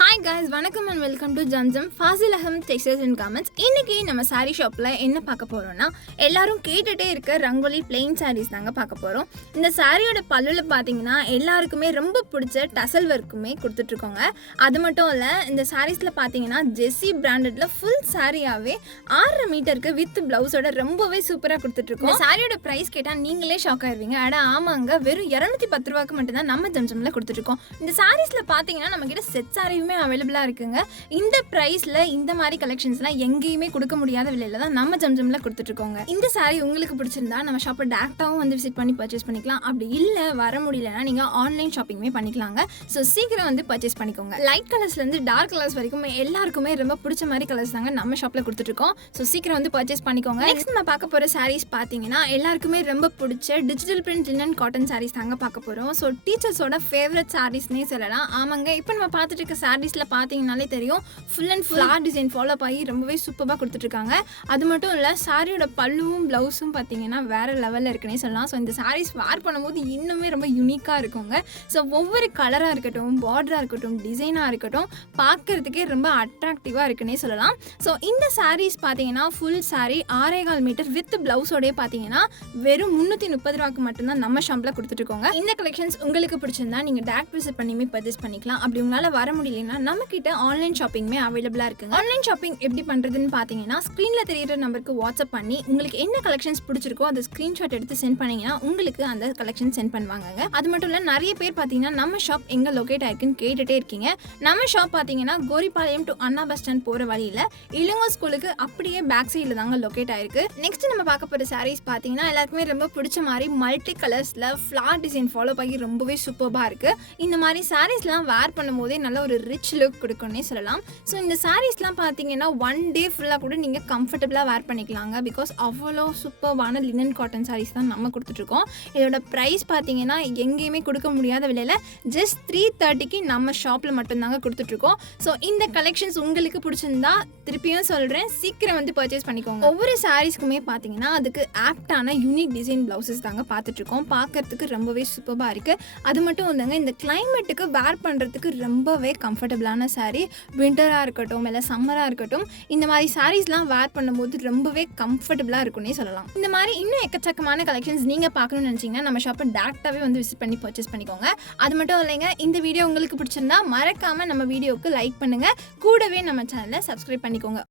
Hi hi guys வணக்கம் and welcome to Zamzam Fazil Aham textiles and garments இன்றைக்கி நம்ம சாரீ ஷாப்பில் என்ன பார்க்க போகிறோம்னா எல்லாரும் கேட்டுகிட்டே இருக்க ரங்கோலி பிளெயின் சாரீஸ் தாங்க பார்க்க போகிறோம் இந்த சாரியோட பல்லுல பார்த்தீங்கன்னா எல்லாருக்குமே ரொம்ப பிடிச்ச டசல் ஒர்க்குமே கொடுத்துட்ருக்கோங்க. அது மட்டும் இல்லை இந்த சாரீஸில் பார்த்தீங்கன்னா ஜெஸ்ஸி பிராண்டட்ல ஃபுல் சாரியாகவே ஆறரை மீட்டருக்கு வித் பிளவுஸோட ரொம்பவே சூப்பராக கொடுத்துட்ருக்கோம். இந்த சாரியோட ப்ரைஸ் கேட்டால் நீங்களே ஷாக் ஆயிருவீங்க. அட ஆமாங்க வெறும் இரநூத்தி பத்து ரூபாய்க்கு மட்டும்தான் நம்ம ஜம்ஜம்ல கொடுத்துட்ருக்கோம். இந்த சாரீஸில் பார்த்தீங்கன்னா நம்மக்கிட்ட செட் சாரியுமே அவைலபிளாக இருக்குங்க. இந்த ப்ரைஸில் இந்த மாதிரி கலெக்ஷன்ஸ்லாம் எங்கேயுமே கொடுக்க முடியாத விலையில தான் நம்ம ஜம்ஜம்ல கொடுத்துட்ருக்கோங்க இந்த சாரீ உங்களுக்கு பிடிச்சிருந்தா நம்ம ஷாப்பை டேரெக்டாகவும் வந்து விசிட் பண்ணி பர்ச்சேஸ் பண்ணிக்கலாம். அப்படி இல்லை வர முடியலன்னா நீங்கள் ஆன்லைன் ஷாப்பிங்குமே பண்ணிக்கலாங்க. ஸோ சீக்கிரம் வந்து பர்ச்சேஸ் பண்ணிக்கோங்க. லைட் கலர்ஸ்லேருந்து டார்க் கலர்ஸ் வரைக்கும் எல்லாருக்குமே ரொம்ப பிடிச்ச மாதிரி கலர்ஸ் தாங்க நம்ம ஷாப்பில் கொடுத்துட்ருக்கோம் ஸோ சீக்கிரம் வந்து பர்ச்சேஸ் பண்ணிக்கோங்க. நெக்ஸ்ட் நம்ம பார்க்க போகிற சாரீஸ் பார்த்தீங்கன்னா எல்லாருக்குமே ரொம்ப பிடிச்ச digital print linen cotton saris தாங்க பார்க்க போகிறோம் ஸோ டீச்சர்ஸோட ஃபேவரட் சாரீஸ்னே சொல்லலாம். ஆமாங்க இப்போ நம்ம பார்த்துட்டு இருக்க சாரீஸில் பார்த்தீங்கனாலே தெரியும். ஃபுல் அண்ட் ஃபுல்லாக டிசைன் ஃபாலோ ஆகி ரொம்பவே சூப்பராக கொடுத்துட்ருக்காங்க அது மட்டும் இல்லை சாரியோட பல்லுவும் ப்ளவுஸும் பார்த்தீங்கன்னா வேறு லெவலில் இருக்குன்னே சொல்லலாம். ஸோ இந்த சாரீஸ் வேர் பண்ணும்போது இன்னுமே ரொம்ப யூனிக்காக இருக்குங்க. ஸோ ஒவ்வொரு கலராக இருக்கட்டும் பார்டராக இருக்கட்டும் டிசைனாக இருக்கட்டும் பார்க்கறதுக்கே ரொம்ப அட்ராக்டிவாக இருக்குன்னே சொல்லலாம். ஸோ இந்த சாரீஸ் பார்த்தீங்கன்னா ஃபுல் சாரீ ஆறேகால் மீட்டர் வித் ப்ளவுஸோடய பார்த்தீங்கன்னா வெறும் முந்நூற்றி முப்பது ரூபாய்க்கு மட்டும்தான் நம்ம ஷாம்பில் கொடுத்துட்ருக்கோங்க இந்த கலெக்ஷன்ஸ் உங்களுக்கு பிடிச்சிருந்தா நீங்கள் டேரக்ட் விசிட் பண்ணியுமே பர்ச்சேஸ் பண்ணிக்கலாம். அப்படி உங்களால் வர முடியலன்னா நம்ம கிட்ட ஆன்லைன் ஷாப்பிங்குமே அவைலபிளாக இருக்குங்க. ஆன்லைன் ஷாப்பிங் எப்படி பண்ணுறதுன்னு பார்த்தீங்கன்னா ஸ்க்ரீனில் தெரியிற நம்பருக்கு வாட்ஸ்அப் பண்ணி உங்களுக்கு என்ன கலெக்ஷன்ஸ் பிடிச்சிருக்கோ அதை ஸ்க்ரீன்ஷாட் எடுத்து சென்ட் பண்ணீங்கன்னா உங்களுக்கு அந்த கலெக்ஷன் சென்ட் பண்ணுவாங்க அது மட்டும் இல்லை நிறைய பேர் பார்த்தீங்கன்னா நம்ம ஷாப் எங்கே லொக்கேட் ஆயிருக்குன்னு கேட்டுட்டே இருக்கீங்க. நம்ம ஷாப் பார்த்தீங்கன்னா Goripalayam to Anna bus stand போகிற வழியில் இளங்கோ ஸ்கூலுக்கு அப்படியே பேக் சைடில் தாங்க லொக்கேட் ஆயிருக்கு. நெக்ஸ்ட் நம்ம பார்க்க போகிற சாரீஸ் பார்த்தீங்கன்னா எல்லாருக்குமே ரொம்ப பிடிச்ச மாதிரி மல்டி கலர்ஸில் ஃப்ளார் டிசைன் ஃபாலோ பண்ணி ரொம்பவே சூப்பராக இருக்குது இந்த மாதிரி சாரீஸ்லாம் வேர் பண்ணும்போதே நல்ல ஒரு ரிச் லுக் கொடுக்கும்னே சொல்லலாம். ஸோ இந்த சாரீஸ்லாம் பார்த்தீங்கன்னா ஒன் டே ஃபுல்லாக கூட நீங்கள் கம்ஃபர்டபுளாக வேர் பண்ணிக்கலாங்க. பிகாஸ் அவ்வளோ சூப்பர்வான லினன் காட்டன் சாரீஸ் தான் நம்ம கொடுத்துட்ருக்கோம். இதோட ப்ரைஸ் பார்த்தீங்கன்னா எங்கேயுமே கொடுக்க முடியாத விலையில் ஜஸ்ட் த்ரீ தேர்ட்டிக்கு நம்ம ஷாப்பில் மட்டும்தாங்க கொடுத்துட்ருக்கோம். ஸோ இந்த கலெக்ஷன்ஸ் உங்களுக்கு பிடிச்சிருந்தா திருப்பியும் சொல்கிறேன் சீக்கிரம் வந்து பர்ச்சேஸ் பண்ணிக்கோங்க. ஒவ்வொரு சாரீஸ்க்குமே பார்த்தீங்கன்னா அதுக்கு ஆப்டான யூனிக் டிசைன் ப்ளவுசஸ் தாங்க பார்த்துட்ருக்கோம். பார்க்கறதுக்கு ரொம்பவே சூப்பராக இருக்குது அது மட்டும் இல்லைங்க இந்த கிளைமேட்டுக்கு வேர் பண்ணுறதுக்கு ரொம்பவே கம்ஃபர்டபுளான சாரீ விண்டராக இருக்கட்டும் இல்லை சம்மராக இருக்கட்டும் இந்த மாதிரி சாரீஸ்லாம் வேர் பண்ணும்போது ரொம்பவே கம்ஃபர்டபுளாக இருக்கும்னே சொல்லலாம். இந்த மாதிரி இன்னும் எக்கச்சக்கமான கலெக்ஷன்ஸ் நீங்கள் பார்க்கணும்னு நினச்சிங்கன்னா நம்ம ஷாப்பை டேரெக்டாகவே வந்து விசிட் பண்ணி பர்ச்சேஸ் பண்ணிக்கோங்க. அது மட்டும் இல்லைங்க இந்த வீடியோ உங்களுக்கு பிடிச்சிருந்தா மறக்காமல் நம்ம வீடியோவுக்கு லைக் பண்ணுங்கள் கூடவே நம்ம சேனலை சப்ஸ்கிரைப் பண்ணிக்கோங்க.